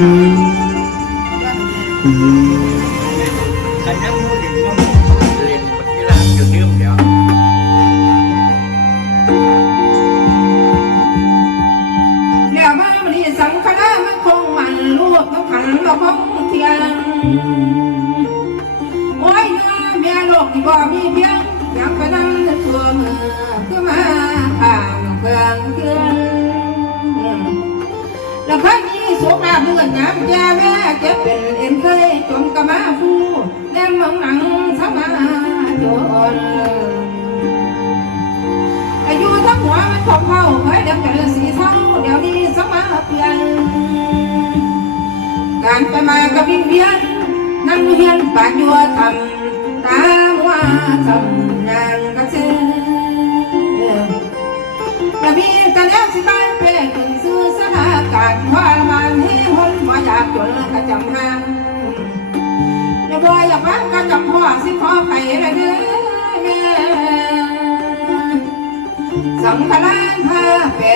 ขันยังมูดิว่าเล่นหมดเวลาอยู่เดิมเดี๋ยวแล้วมามันนี่สังขารมันคงมันลูกต้องขันเราคงเทียงโอ้ยเนื้อแม่โลกที่บ่มีเพียงยังไปนั่งตัวมือคือมา พันนี้สุขลาภเงินน้ำแก่แม่เก็บเป็นเอ็นเคยจมกะมาฟูแนมมองหนังสมาจนอายุทั้งหัวมันของเขาเคยดิมกันสีเทาเดี๋ยวนี้สมาเปลี่ยนการไปมากับวิ่งเวียนนั่งเฮียนปากยัวทำตามว่าทำนางกระเซแนกระจำห้างเดี๋ยวบ่อยากฟังกระจำพ่อสิขอไปละเด้อแม่สังขารผ้าแปร